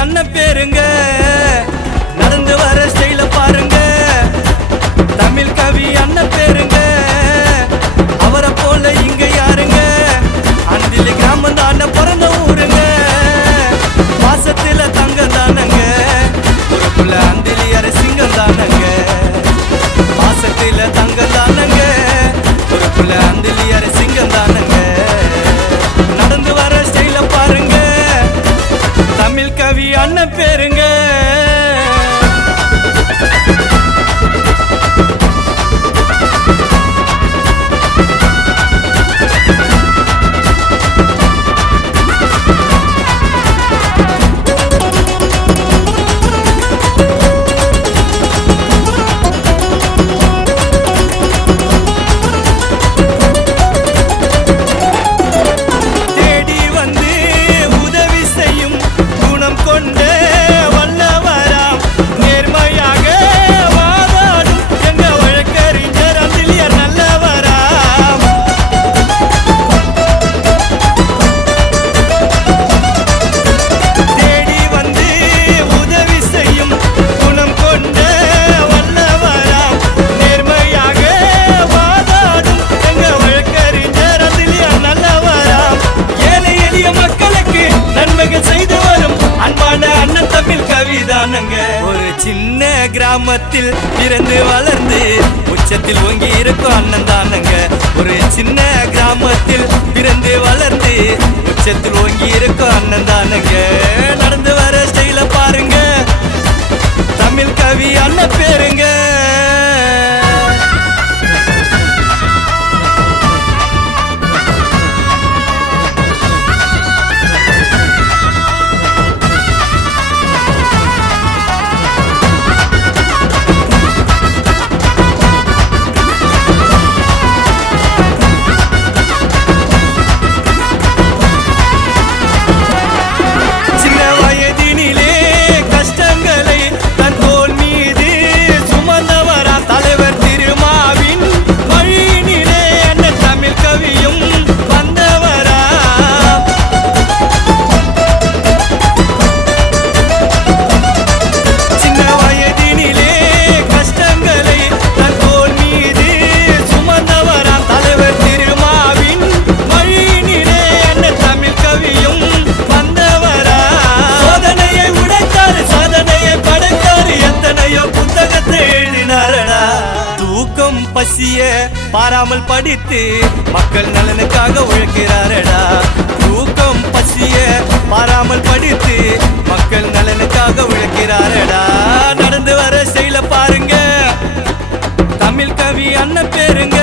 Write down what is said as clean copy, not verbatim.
அண்ணன் பேருங்க. நடந்து வர ஸ்டைல பாருங்க. தமிழ் கவி அண்ணன் பேருங்க. அவரை போல இங்க யாருங்க? அந்திலி கிராமம் தான பிறந்த ஊருங்க. மாசத்துல தங்கம் தானங்க. ஊருக்குள்ள அந்திலி அரசிங்கம் தானங்க. மாசத்துல தங்கம் தானங்க. ஊருக்குள்ள அந்திலி அரசிங்கம் தானங்க. நடந்து வர ஸ்டைல பாருங்க. தமிழ் கவி அண்ணன் பேருங்க. ஒரு சின்ன கிராமத்தில் பிறந்து வளர்ந்து உச்சத்தில் ஓங்கி இருக்கும் அண்ணன் தானங்க. ஒரு சின்ன கிராமத்தில் பிறந்து வளர்ந்து உச்சத்தில் ஓங்கி இருக்கும் அண்ணன் தானங்க. நடந்து வர ஸ்டைல பாருங்க. தமிழ் கவி அண்ணன் பேருங்க. பசிய பாராமல் படித்து மக்கள் நலனுக்காக உழைக்கிறாரடா. தூக்கம் பசிய பாராமல் படித்து மக்கள் நலனுக்காக உழைக்கிறாரடா. நடந்து வர ஸ்டைல பாருங்க. தமிழ் கவி அண்ணன் பேருங்க.